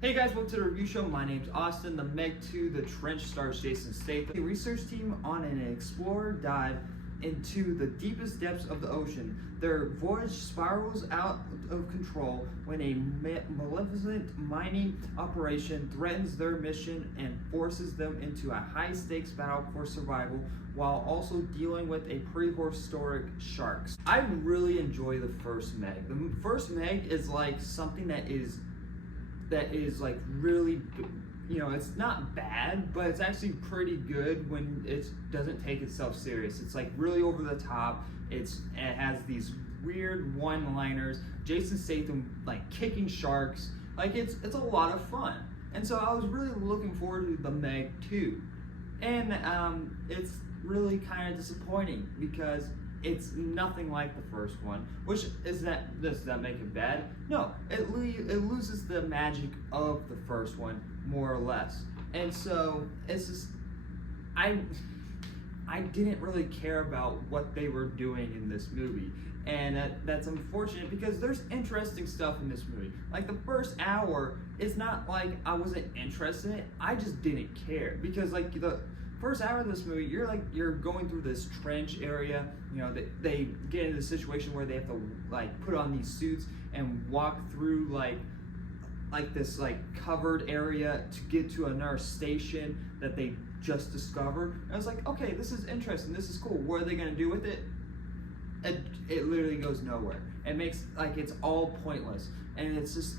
Hey guys, welcome to the review show. My name's Austin. The Meg 2, the trench stars Jason Statham. A research team on an explorer dive into the deepest depths of the ocean. Their voyage spirals out of control when a malevolent mining operation threatens their mission and forces them into a high-stakes battle for survival while also dealing with a prehistoric sharks. I really enjoy the first Meg. The first Meg is like something that is like really, you know, it's not bad, but it's actually pretty good when it doesn't take itself serious. It's like really over the top. It has these weird one-liners. Jason Statham like kicking sharks. Like it's a lot of fun. And so I was really looking forward to the Meg 2. And it's really kind of disappointing because it's nothing like the first one. Which is that, does that make it bad? No, it loses the magic of the first one, more or less. And so it's just, I didn't really care about what they were doing in this movie. And that's unfortunate because there's interesting stuff in this movie. Like the first hour, it's not like I wasn't interested in it, I just didn't care. Because like the first hour of this movie, you're going through this trench area. You know, they get into a situation where they have to like put on these suits and walk through like this like covered area to get to another station that they just discovered. And I was like, okay, this is interesting. This is cool. What are they gonna do with it? It literally goes nowhere. It makes like it's all pointless, and it's just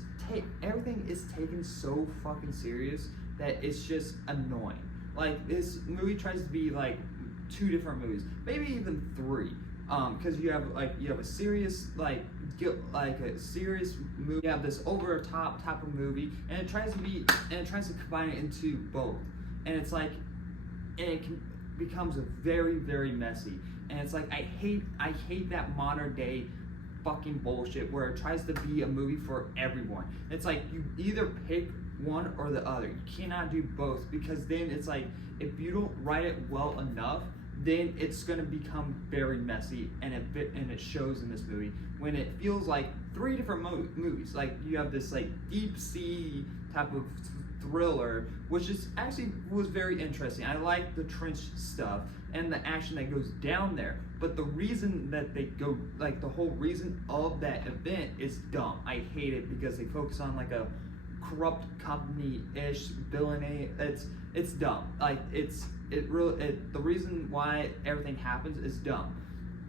everything is taken so fucking serious that it's just annoying. Like this movie tries to be like 2 different movies, maybe even 3, because you have a serious a serious movie. You have this over the top type of movie, and it tries to combine it into both, and it's like, and it becomes very, very messy. And it's like I hate that modern day fucking bullshit where it tries to be a movie for everyone. It's like you either pick one or the other. You cannot do both, because then it's like if you don't write it well enough, then it's gonna become very messy, and it shows in this movie when it feels like 3 different movies. Like you have this like deep sea type of thriller, which is actually was very interesting. I like the trench stuff and the action that goes down there, but the reason that they go, like the whole reason of that event is dumb. I hate it because they focus on like a corrupt company-ish villainy. It's dumb. Like the reason why everything happens is dumb.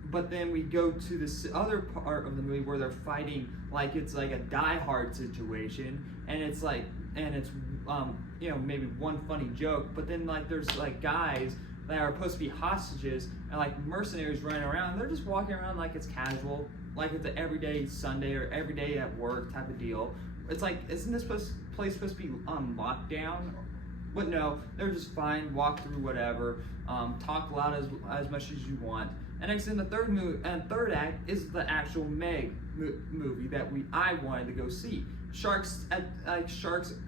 But then we go to this other part of the movie where they're fighting like it's like a Die Hard situation, and it's like, and it's you know, maybe one funny joke, but then like there's like guys that are supposed to be hostages and like mercenaries running around. They're just walking around like it's casual, like it's an everyday Sunday or everyday at work type of deal. It's like, isn't this place supposed to be on lockdown? But no, they're just fine, walk through whatever, talk loud as much as you want. And next in the third act is the actual Meg movie that I wanted to go see. Sharks,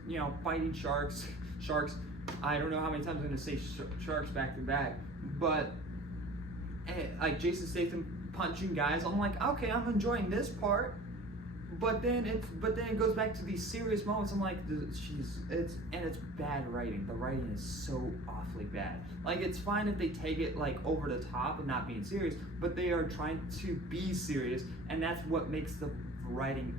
you know, fighting sharks. I don't know how many times I'm gonna say sharks back to back, but like Jason Statham punching guys. I'm like, okay, I'm enjoying this part. But then it goes back to these serious moments. I'm like, it's bad writing. The writing is so awfully bad. Like it's fine if they take it like over the top and not being serious, but they are trying to be serious, and that's what makes the writing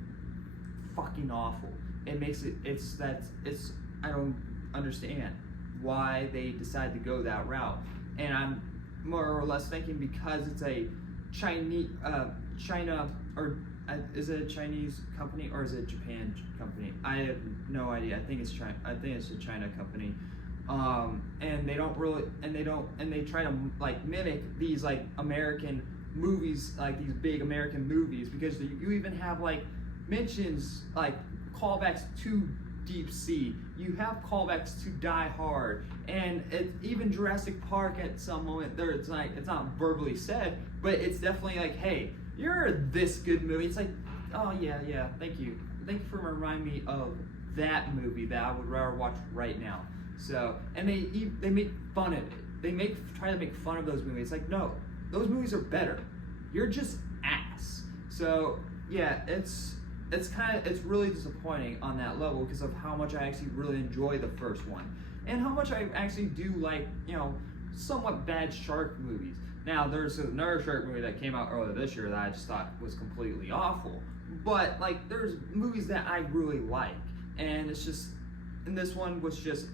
fucking awful. It makes it, I don't understand why they decide to go that route. And I'm more or less thinking because it's a China, or is it a Chinese company or is it a Japan company? I have no idea. I think it's China. I think it's a China company. And they try to like mimic these like American movies, like these big American movies, because you even have like mentions like callbacks to Deep Sea. You have callbacks to Die Hard, and even Jurassic Park at some moment there. It's like, it's not verbally said, but it's definitely like, hey, you're this good movie. It's like, oh yeah, thank you for reminding me of that movie that I would rather watch right now. So, and they make fun of it. They try to make fun of those movies. It's like, no, those movies are better. You're just ass. So yeah, it's really disappointing on that level because of how much I actually really enjoy the first one, and how much I actually do like, somewhat bad shark movies. Now, there's another shark movie that came out earlier this year that I just thought was completely awful. But like, there's movies that I really like, and and this one was just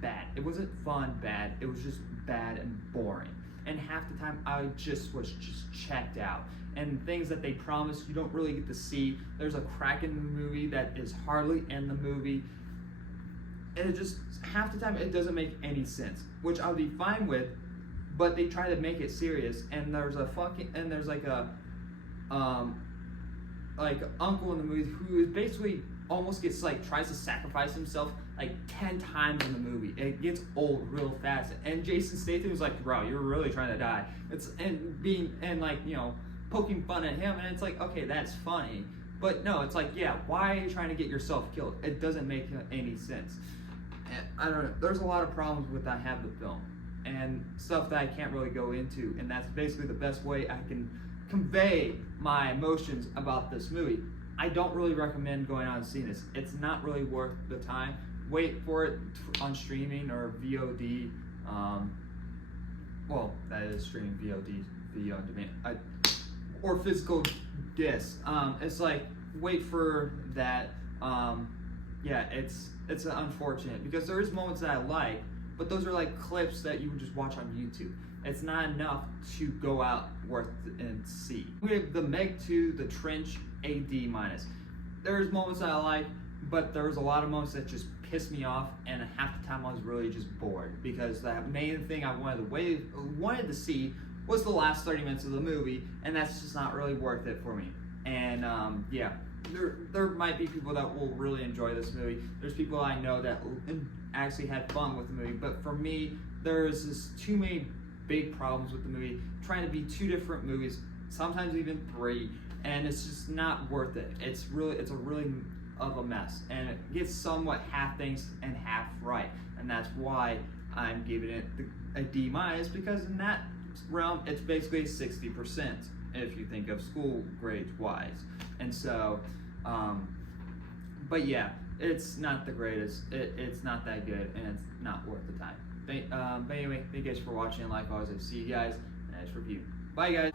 bad. It wasn't fun bad. It was just bad and boring. And half the time, I was just checked out. And things that they promised, you don't really get to see. There's a crack in the movie that is hardly in the movie. And it just, half the time, it doesn't make any sense, which I'll be fine with, but they try to make it serious. And there's like a uncle in the movie who is basically almost gets tries to sacrifice himself like 10 times in the movie. It gets old real fast. And Jason Statham was like, bro, you're really trying to die. Poking fun at him, and it's like, okay, that's funny. But no, it's like, yeah, why are you trying to get yourself killed? It doesn't make any sense. And I don't know, there's a lot of problems with that half of the film, and stuff that I can't really go into, and that's basically the best way I can convey my emotions about this movie. I don't really recommend going out and seeing this. It's not really worth the time. Wait for it on streaming or VOD. That is streaming VOD, video on demand, or physical disc. It's like, wait for that. It's unfortunate because there is moments that I like, but those are like clips that you would just watch on YouTube. It's not enough to go out worth and see. We have The Meg 2, The Trench, a D-. There's moments that I like, but there's a lot of moments that just piss me off, and half the time I was really just bored because the main thing I wanted to see was the last 30 minutes of the movie, and that's just not really worth it for me. And there might be people that will really enjoy this movie. There's people I know that actually had fun with the movie, but for me, there's just too many big problems with the movie, trying to be two different movies, sometimes even three, and it's just not worth it. It's a really of a mess, and it gets somewhat half things and half right, and that's why I'm giving it a D-, because in that realm, it's basically 60% if you think of school grades wise. And so, but yeah, it's not the greatest. It's not that good, and it's not worth the time. But anyway, thank you guys for watching. Like always, I see you guys in the next review. Bye, guys.